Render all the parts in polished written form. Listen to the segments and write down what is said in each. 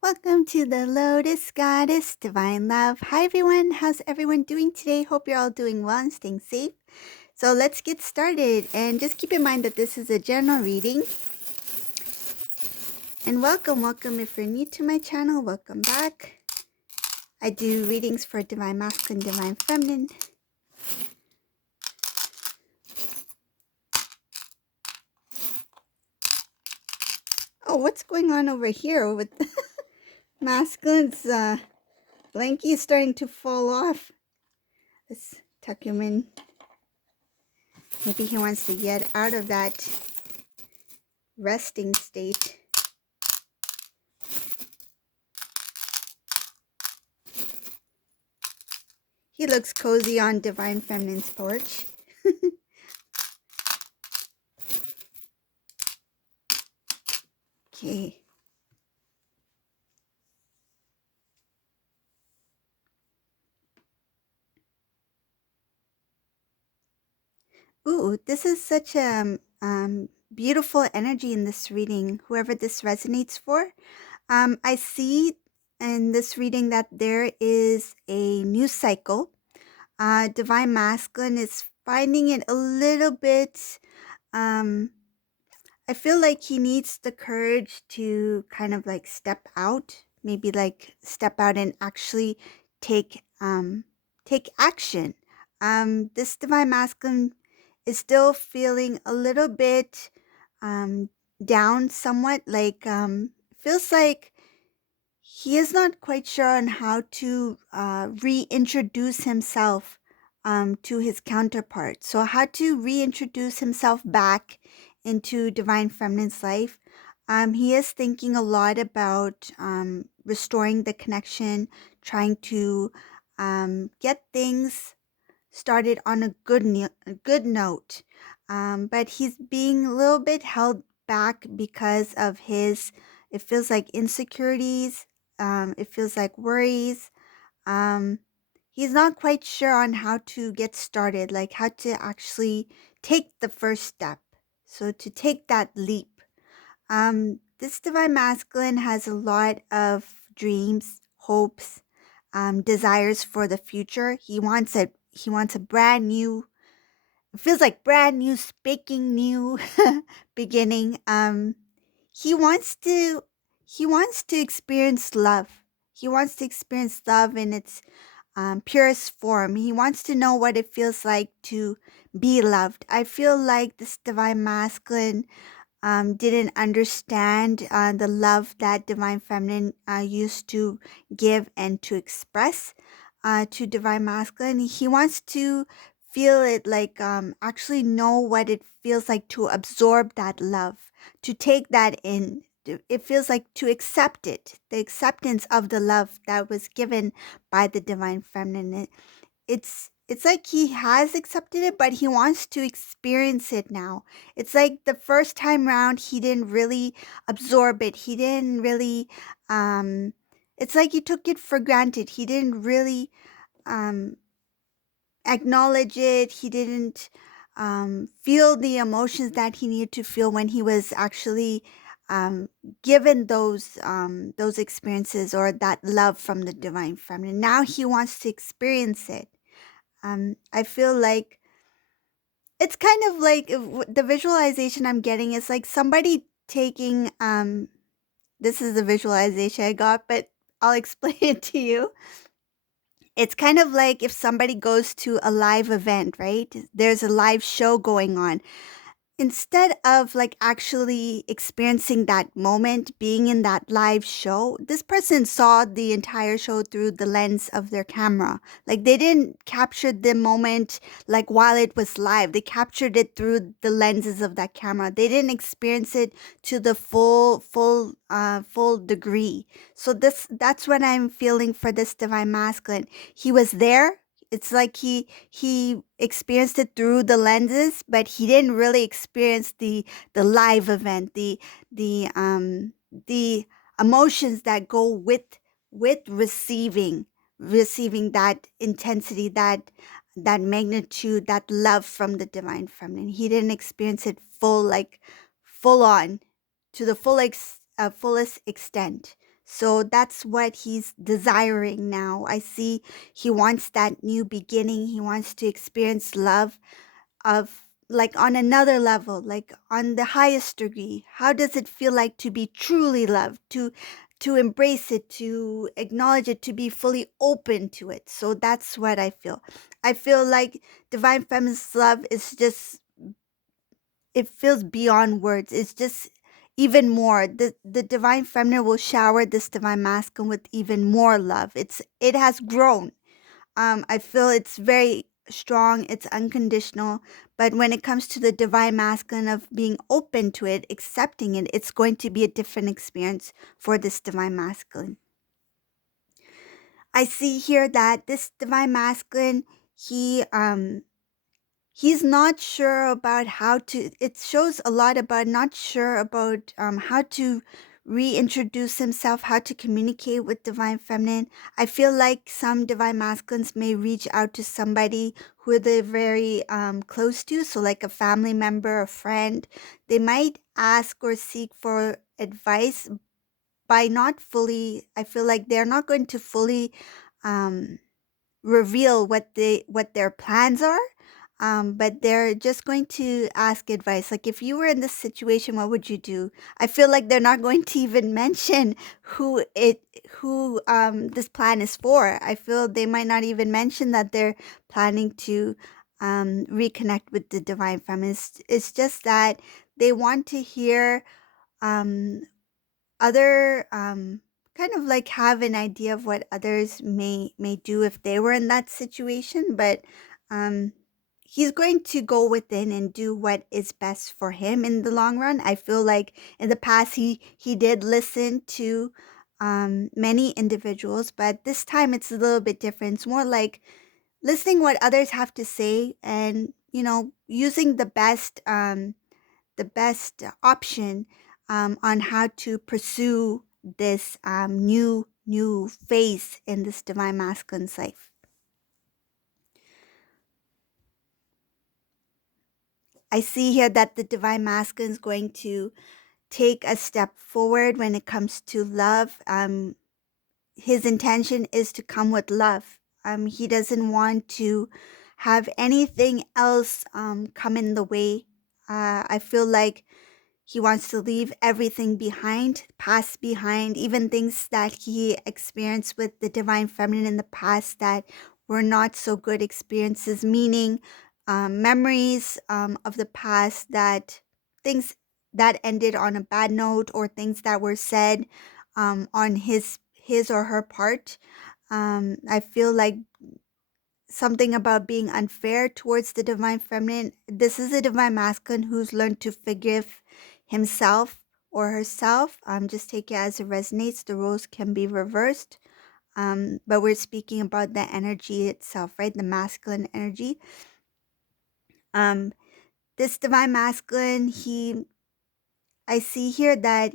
Welcome to the Lotus Goddess Divine Love. Hi everyone, how's everyone doing today? Hope you're all doing well and staying safe. So let's get started, and just keep in mind that this is a general reading. And welcome if you're new to my channel, welcome back. I do readings for Divine Masculine, Divine Feminine. Oh, what's going on over here with Masculine's blankie is starting to fall off. Let's tuck him in. Maybe he wants to get out of that resting state. He looks cozy on Divine Feminine's porch. Okay. Ooh, this is such a beautiful energy in this reading, whoever this resonates for. I see in this reading that there is a new cycle. Divine Masculine is finding it a little bit, I feel like he needs the courage to kind of like step out, maybe like step out and actually take take action. This Divine Masculine is still feeling a little bit um down somewhat, like feels like he is not quite sure on how to reintroduce himself to his counterpart. So, how to reintroduce himself back into Divine Feminine's life. He is thinking a lot about restoring the connection, trying to get things started on a good note. But he's being a little bit held back because of his, it feels like insecurities, it feels like worries. Um, he's not quite sure on how to get started, like how to actually take the first step. So to take that leap. This Divine Masculine has a lot of dreams, hopes, desires for the future. He wants a brand new, it feels like brand new, speaking new beginning. He wants to experience love. He wants to experience love in its purest form. He wants to know what it feels like to be loved. I feel like this Divine Masculine didn't understand the love that Divine Feminine used to give and to express to Divine Masculine. He wants to feel it, like actually know what it feels like to absorb that love, to take that in. It feels like to accept it, the acceptance of the love that was given by the Divine Feminine. It's like he has accepted it, but he wants to experience it now. It's like the first time round he didn't really absorb it. He didn't really it's like he took it for granted. He didn't really um acknowledge it. He didn't feel the emotions that he needed to feel when he was actually um, given those experiences or that love from the Divine Feminine. Now he wants to experience it. I feel like it's kind of like the visualization I'm getting is like somebody taking this is the visualization I got, but I'll explain it to you. It's kind of like if somebody goes to a live event, right? There's a live show going on. Instead of like actually experiencing that moment, being in that live show, this person saw the entire show through the lens of their camera. Like they didn't capture the moment like while it was live. They captured it through the lenses of that camera. They didn't experience it to the full degree. So that's what I'm feeling for this Divine Masculine. He was there. It's like he experienced it through the lenses, but he didn't really experience the live event, the emotions that go with receiving that intensity, that magnitude, that love from the Divine Feminine. He didn't experience it full on to the fullest extent. So that's what he's desiring now. I see he wants that new beginning. He wants to experience love of like on another level, like on the highest degree. How does it feel like to be truly loved, to embrace it, to acknowledge it, to be fully open to it? So that's what I feel. I feel like divine feminine's love is just, it feels beyond words. It's just even more. The divine feminine will shower this divine masculine with even more love. It has grown. I feel it's very strong, it's unconditional, but when it comes to the divine masculine of being open to it, accepting it, it's going to be a different experience for this divine masculine. I see here that this divine masculine, he he's not sure about how to, it shows a lot about not sure about how to reintroduce himself, how to communicate with divine feminine. I feel like some divine masculines may reach out to somebody who they're very close to, so like a family member, a friend. They might ask or seek for advice by not fully, I feel like they're not going to fully um, reveal what their plans are, but they're just going to ask advice. Like if you were in this situation, what would you do? I feel like they're not going to even mention who this plan is for. I feel they might not even mention that they're planning to reconnect with the divine feminine. It's just that they want to hear um other kind of like have an idea of what others may do if they were in that situation, but um he's going to go within and do what is best for him in the long run. I feel like in the past he did listen to many individuals, but this time it's a little bit different. It's more like listening what others have to say, and using the best option on how to pursue this new phase in this divine masculine's life. I see here that the divine masculine is going to take a step forward when it comes to love. His intention is to come with love. He doesn't want to have anything else come in the way. I feel like he wants to leave everything behind, past behind, even things that he experienced with the divine feminine in the past that were not so good experiences, meaning memories of the past, that things that ended on a bad note, or things that were said on his or her part. I feel like something about being unfair towards the divine feminine. This is a divine masculine who's learned to forgive himself or herself. Just take it as it resonates. The roles can be reversed. But we're speaking about the energy itself, right? The masculine energy. Um, this divine masculine, I see here that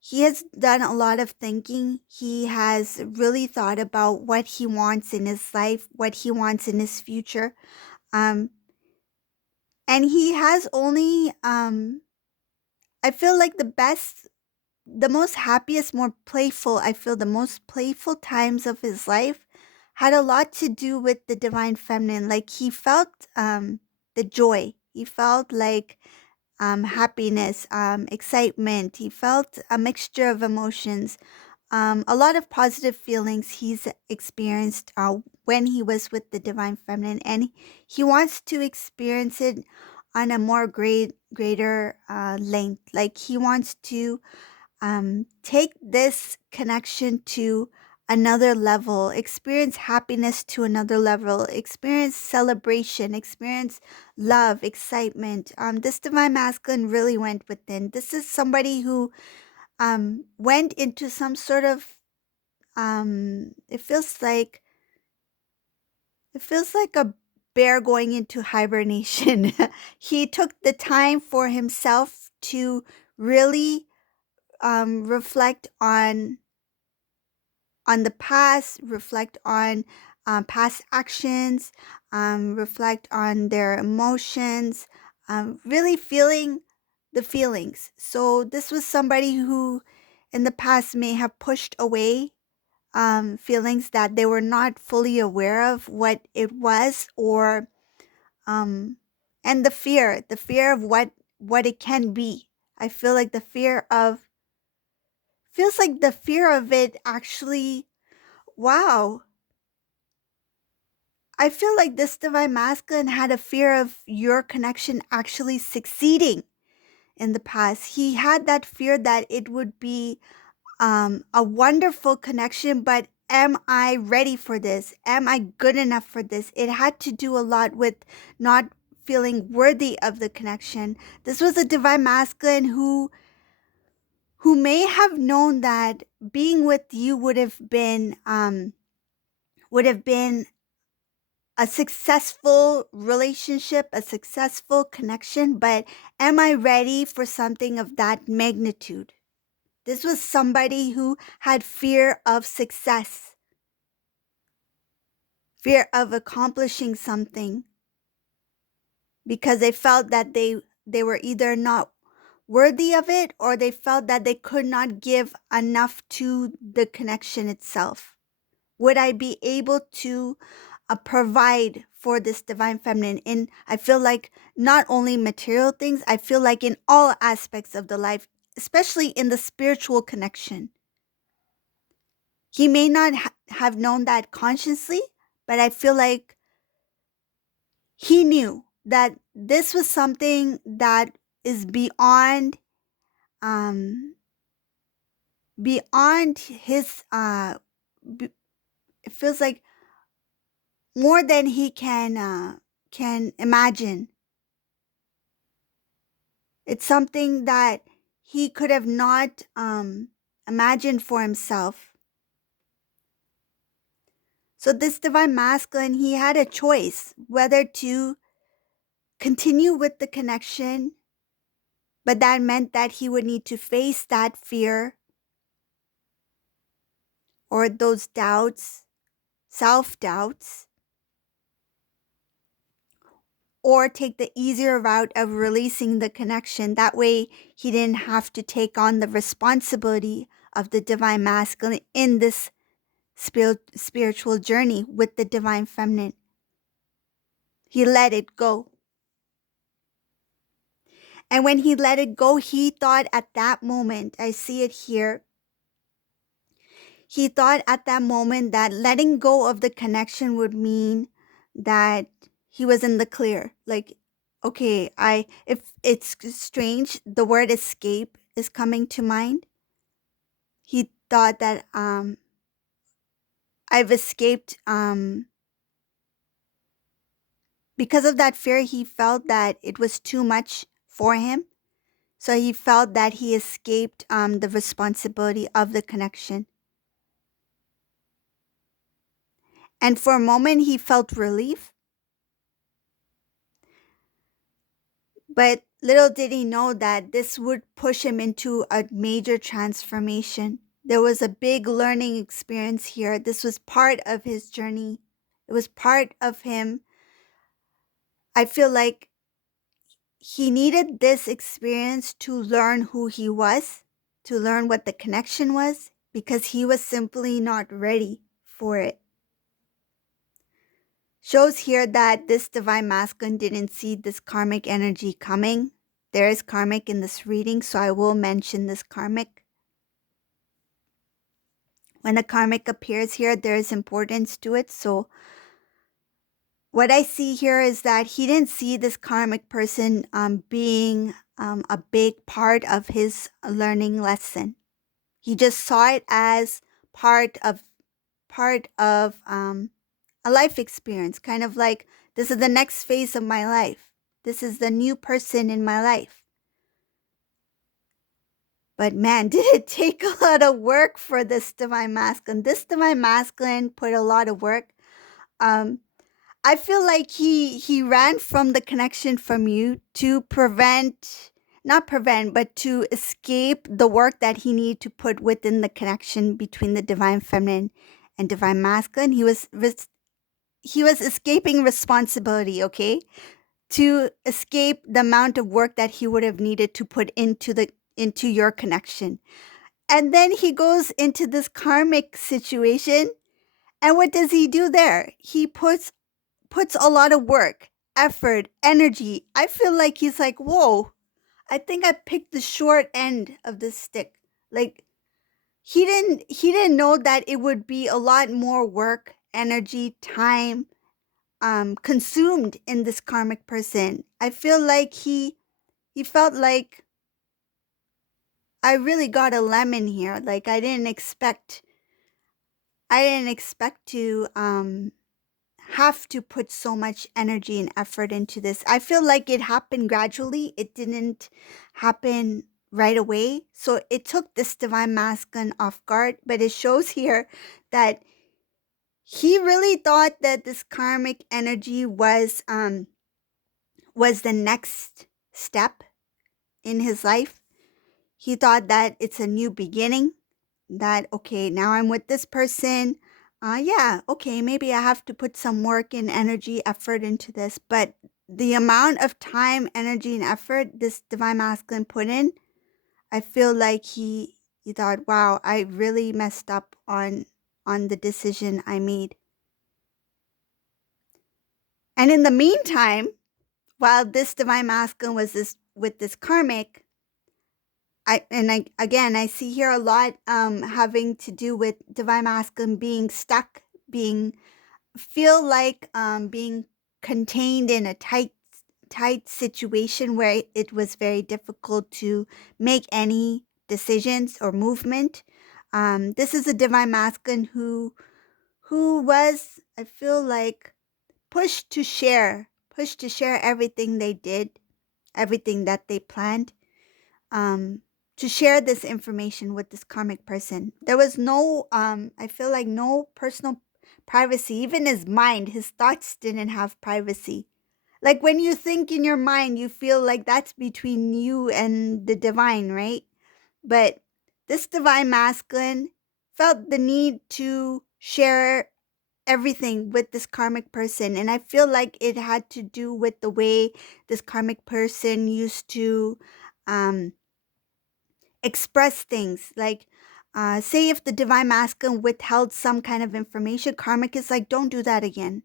he has done a lot of thinking. He has really thought about what he wants in his life, what he wants in his future. Um, and he has only I feel like the most happiest, more playful, I feel the most playful times of his life had a lot to do with the divine feminine. Like he felt the joy, he felt like happiness, excitement, he felt a mixture of emotions, a lot of positive feelings he's experienced when he was with the divine feminine, and he wants to experience it on a more greater length. Like he wants to take this connection to another level, experience happiness to another level, experience celebration, experience love, excitement. This divine masculine really went within. This is somebody who went into some sort of it feels like a bear going into hibernation. He took the time for himself to really reflect on the past, reflect on past actions, reflect on their emotions, really feeling the feelings. So this was somebody who in the past may have pushed away feelings that they were not fully aware of what it was, or um, and the fear of what it can be. I feel like the fear of feels like the fear of it actually. Wow, I feel like this divine masculine had a fear of your connection actually succeeding in the past. He had that fear that it would be a wonderful connection, but am I ready for this? Am I good enough for this? It had to do a lot with not feeling worthy of the connection. This was a divine masculine who may have known that being with you would have been a successful relationship, a successful connection, but am I ready for something of that magnitude? This was somebody who had fear of success, fear of accomplishing something, because they felt that they were either not worthy of it, or they felt that they could not give enough to the connection itself. Would I be able to provide for this divine feminine? And I feel like not only material things, I feel like in all aspects of the life, especially in the spiritual connection. He may not have known that consciously, but I feel like he knew that this was something that is um beyond his b- it feels like more than he can imagine. It's something that he could have not imagined for himself. So this divine masculine, he had a choice whether to continue with the connection, but that meant that he would need to face that fear or those doubts, self doubts, or take the easier route of releasing the connection. That way, he didn't have to take on the responsibility of the divine masculine in this spiritual journey with the divine feminine. He let it go. And when he let it go, he thought at that moment, I see it here, he thought at that moment that letting go of the connection would mean that he was in the clear. Like, okay, if it's strange, the word escape is coming to mind. He thought that I've escaped because of that fear. He felt that it was too much for him. So he felt that he escaped the responsibility of the connection. And for a moment, he felt relief. But little did he know that this would push him into a major transformation. There was a big learning experience here. This was part of his journey. It was part of him. I feel like he needed this experience to learn who he was, to learn what the connection was, because he was simply not ready for it. Shows here that this divine masculine didn't see this karmic energy coming. There is karmic in this reading, so I will mention this karmic. When the karmic appears here, there is importance to it. So what I see here is that he didn't see this karmic person being a big part of his learning lesson. He just saw it as part of a life experience, kind of like, this is the next phase of my life. This is the new person in my life. But man, did it take a lot of work for this divine masculine. This divine masculine put a lot of work. I feel like he ran from the connection from you to not prevent, but to escape the work that he needed to put within the connection between the divine feminine and divine masculine. He was escaping responsibility, okay? To escape the amount of work that he would have needed to put into your connection. And then he goes into this karmic situation. And what does he do there? He puts a lot of work, effort, energy. I feel like he's like, whoa, I think I picked the short end of this stick. Like he didn't know that it would be a lot more work, energy, time consumed in this karmic person. I feel like he felt like I really got a lemon here. Like I didn't expect to have to put so much energy and effort into this. I feel like it happened gradually. It didn't happen right away. So it took this divine masculine off guard, but it shows here that he really thought that this karmic energy was the next step in his life. He thought that it's a new beginning, that okay, now I'm with this person. Yeah, okay, maybe I have to put some work and energy, effort into this. But the amount of time, energy, and effort this divine masculine put in, I feel like he thought, wow, I really messed up on the decision I made. And in the meantime, while this divine masculine was this with this karmic, I again I see here a lot having to do with divine masculine being stuck, being feel like being contained in a tight situation where it was very difficult to make any decisions or movement. This is a divine masculine who was, I feel like, pushed to share everything they did, everything that they planned, um, to share this information with this karmic person. There was no, I feel like, no personal privacy. Even his mind, his thoughts didn't have privacy. Like when you think in your mind, you feel like that's between you and the divine, right? But this divine masculine felt the need to share everything with this karmic person. And I feel like it had to do with the way this karmic person used to um, express things. Like, say if the divine masculine withheld some kind of information, karmic is like, don't do that again.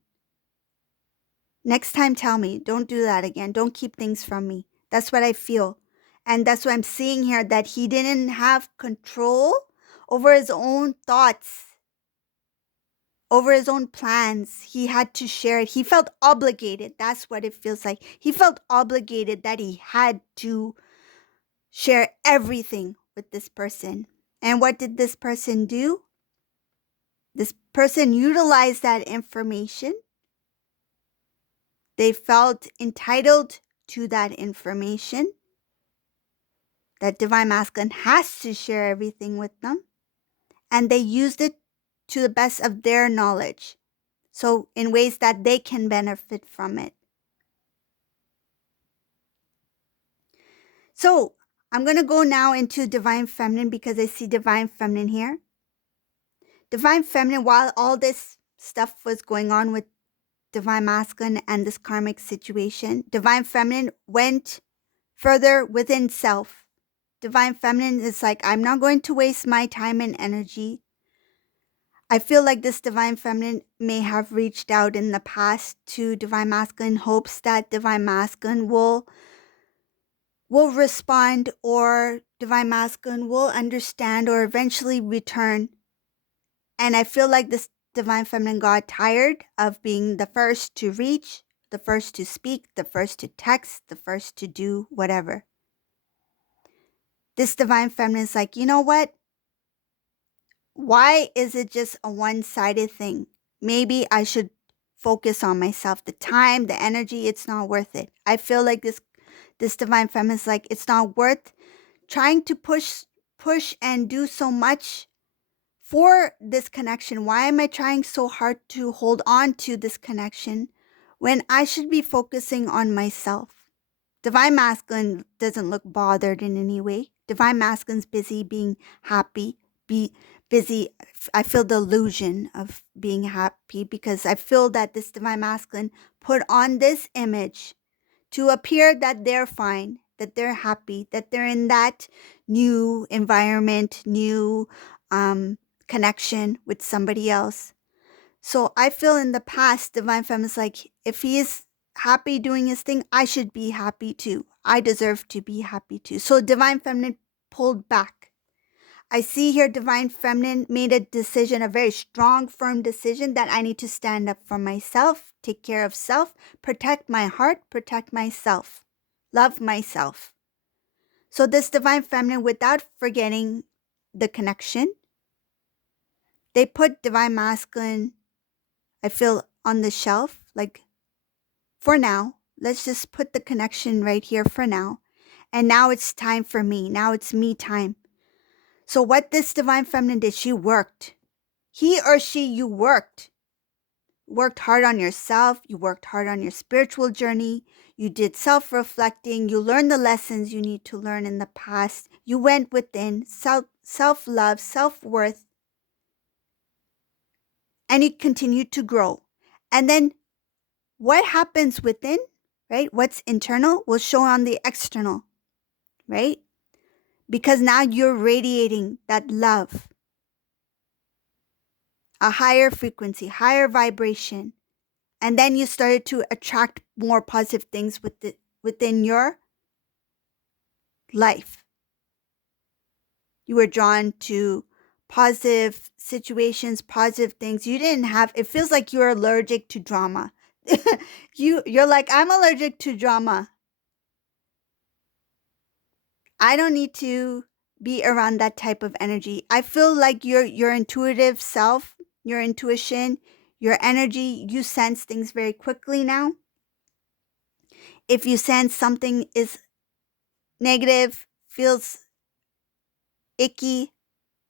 Next time, tell me, don't do that again. Don't keep things from me. That's what I feel. And that's what I'm seeing here, that he didn't have control over his own thoughts, over his own plans. He had to share it. He felt obligated. That's what it feels like. He felt obligated that he had to share everything with this person. And what did this person do? This person utilized that information. They felt entitled to that information. That divine masculine has to share everything with them. And they used it to the best of their knowledge. So in ways that they can benefit from it. So I'm going to go now into divine feminine because I see divine feminine here. Divine feminine, while all this stuff was going on with divine masculine and this karmic situation, divine feminine went further within self. Divine feminine is like, I'm not going to waste my time and energy. I feel like this divine feminine may have reached out in the past to divine masculine in hopes that divine masculine will respond, or divine masculine will understand or eventually return. And I feel like this divine feminine got tired of being the first to reach, the first to speak, the first to text, the first to do whatever. This divine feminine is like, you know what? Why is it just a one-sided thing? Maybe I should focus on myself. The time, the energy, it's not worth it. I feel like this divine feminine is like, it's not worth trying to push and do so much for this connection. Why am I trying so hard to hold on to this connection when I should be focusing on myself? Divine masculine doesn't look bothered in any way. Divine masculine's busy being happy, be busy. I feel the illusion of being happy because I feel that this divine masculine put on this image to appear that they're fine, that they're happy, that they're in that new environment, new um, connection with somebody else. So I feel in the past, Divine Feminine's like, if he's happy doing his thing, I should be happy too. I deserve to be happy too. So Divine Feminine pulled back. I see here Divine Feminine made a decision, a very strong, firm decision that I need to stand up for myself, take care of self, protect my heart, protect myself, love myself. So this Divine Feminine, without forgetting the connection, they put Divine Masculine, I feel, on the shelf, like, for now. Let's just put the connection right here for now. And now it's time for me. Now it's me time. So what this Divine Feminine did, she worked. He or she, you worked. Worked hard on yourself. You worked hard on your spiritual journey. You did self-reflecting. You learned the lessons you need to learn in the past. You went within, self-love, self-worth, and you continued to grow. And then what happens within, right? What's internal will show on the external, right? Because now you're radiating that love, a higher frequency, higher vibration. And then you started to attract more positive things within your life. You were drawn to positive situations, positive things. You didn't have, it feels like you're allergic to drama. You're like, I'm allergic to drama. I don't need to be around that type of energy. I feel like your intuitive self, your intuition, your energy, you sense things very quickly now. If you sense something is negative, feels icky,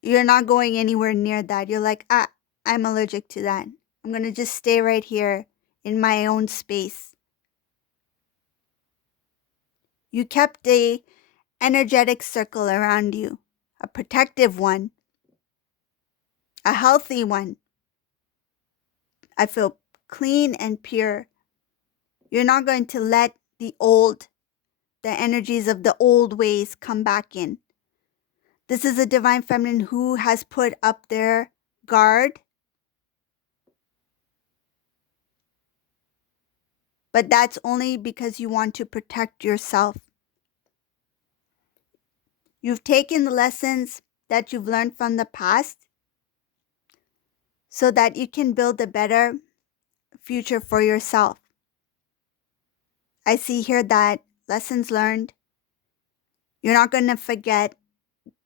you're not going anywhere near that. You're like, I'm allergic to that. I'm going to just stay right here in my own space. You kept a energetic circle around you, a protective one, a healthy one. I feel clean and pure. You're not going to let the energies of the old ways come back in. This is a Divine Feminine who has put up their guard, but that's only because you want to protect yourself. You've taken the lessons that you've learned from the past so that you can build a better future for yourself. I see here that lessons learned. You're not going to forget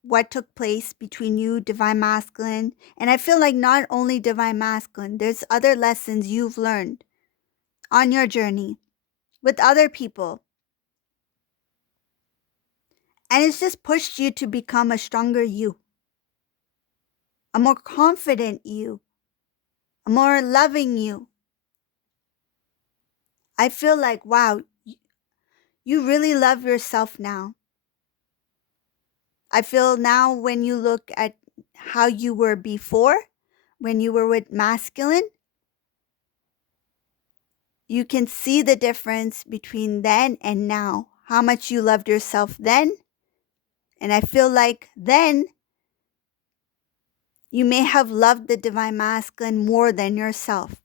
what took place between you, Divine Masculine. And I feel like not only Divine Masculine, there's other lessons you've learned on your journey with other people. And it's just pushed you to become a stronger you, a more confident you, a more loving you. I feel like, wow, you really love yourself now. I feel now when you look at how you were before, when you were with masculine, you can see the difference between then and now, how much you loved yourself then. And I feel like then you may have loved the Divine Masculine more than yourself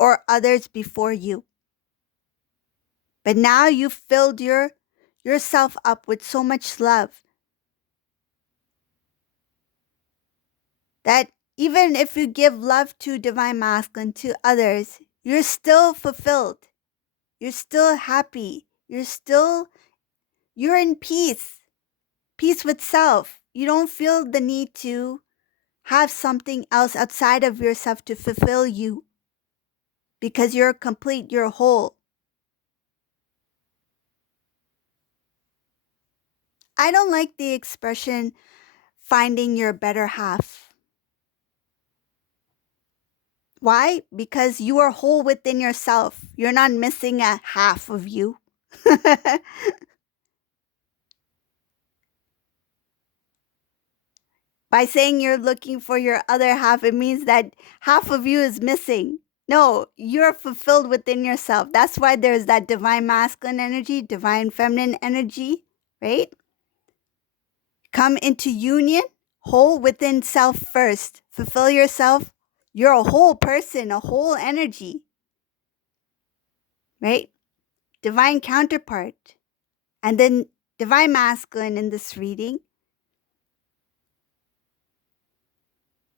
or others before you. But now you've filled yourself up with so much love that even if you give love to Divine Masculine to others, you're still fulfilled. You're still happy. You're in peace. Peace with self. You don't feel the need to have something else outside of yourself to fulfill you because you're complete, you're whole. I don't like the expression finding your better half. Why? Because you are whole within yourself. You're not missing a half of you. By saying you're looking for your other half, it means that half of you is missing. No, you're fulfilled within yourself. That's why there's that divine masculine energy, divine feminine energy, right? Come into union, whole within self first. Fulfill yourself. You're a whole person, a whole energy, right? Divine counterpart. And then divine masculine in this reading.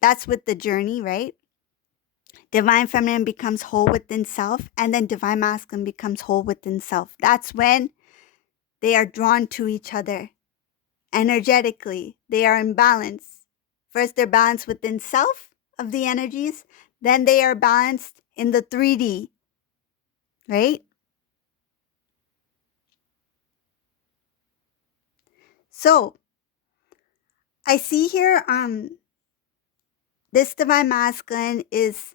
That's with the journey, right? Divine feminine becomes whole within self, and then divine masculine becomes whole within self. That's when they are drawn to each other energetically. They are in balance. First, they're balanced within self of the energies, then they are balanced in the 3D, right? So, I see here this divine masculine is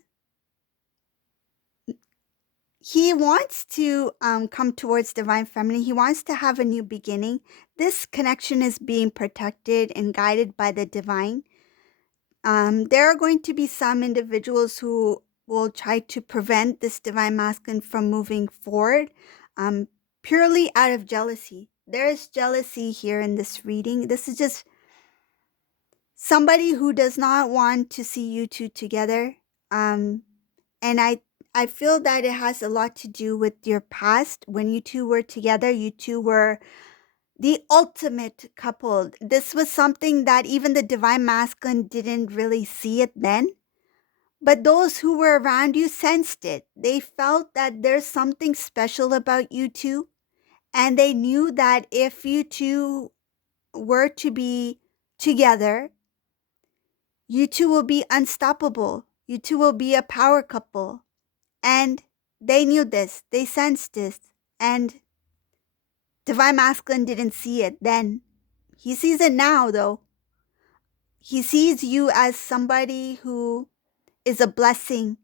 he wants to come towards divine feminine. He wants to have a new beginning. This connection is being protected and guided by the divine. There are going to be some individuals who will try to prevent this divine masculine from moving forward purely out of jealousy. There is jealousy here in this reading. This is just somebody who does not want to see you two together. And I feel that it has a lot to do with your past. When you two were together, you two were the ultimate couple. This was something that even the divine masculine didn't really see it then. But those who were around you sensed it. They felt that there's something special about you two. And they knew that if you two were to be together, you two will be unstoppable. You two will be a power couple. And they knew this. They sensed this. And divine masculine didn't see it then. He sees it now, though. He sees you as somebody who is a blessing.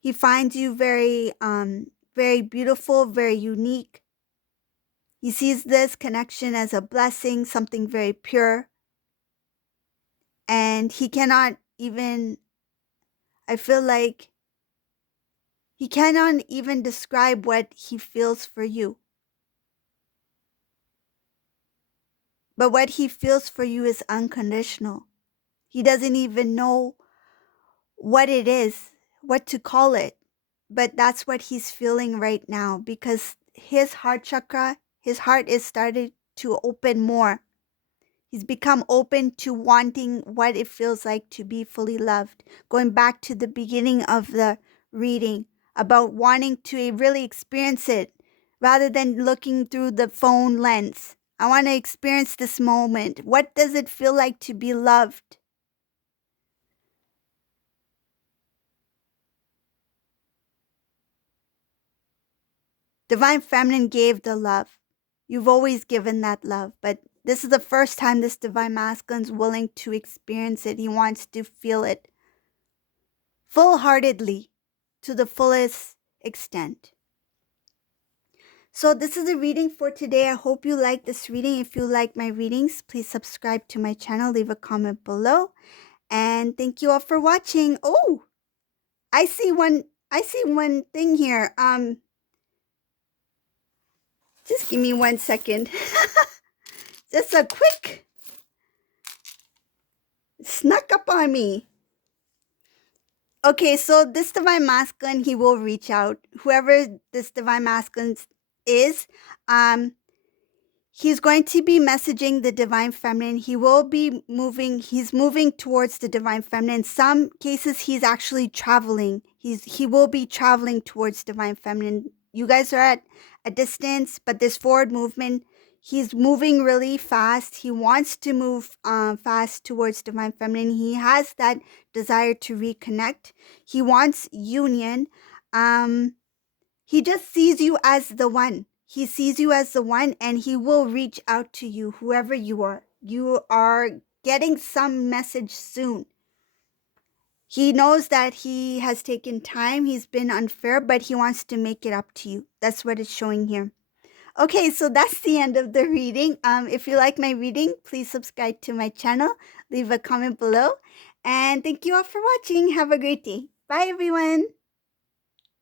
He finds you very, very beautiful, very unique. He sees this connection as a blessing, something very pure. And he cannot even, I feel like he cannot even describe what he feels for you. But what he feels for you is unconditional. He doesn't even know what it is, what to call it. But that's what he's feeling right now because his heart chakra, his heart is started to open more. He's become open to wanting what it feels like to be fully loved. Going back to the beginning of the reading about wanting to really experience it rather than looking through the phone lens. I want to experience this moment. What does it feel like to be loved? Divine Feminine gave the love. You've always given that love, but this is the first time this Divine Masculine is willing to experience it. He wants to feel it full-heartedly to the fullest extent. So this is the reading for today. I hope you like this reading. If you like my readings, please subscribe to my channel, leave a comment below. And thank you all for watching. Oh, I see one thing here. Just give me 1 second. Just a quick snuck up on me. Okay, so this divine masculine, he will reach out. Whoever this divine masculine is, he's going to be messaging the divine feminine. He will be he's moving towards the divine feminine. In some cases, he's actually traveling. He will be traveling towards divine feminine. You guys are at a distance, but this forward movement, he's moving really fast. He wants to move fast towards divine feminine. He has that desire to reconnect. He wants union. He just sees you as the one. He sees you as the one, and he will reach out to you, whoever you are. You are getting some message soon. He knows that he has taken time. He's been unfair, but he wants to make it up to you. That's what it's showing here. Okay, so that's the end of the reading. If you like my reading, please subscribe to my channel. Leave a comment below. And thank you all for watching. Have a great day. Bye, everyone.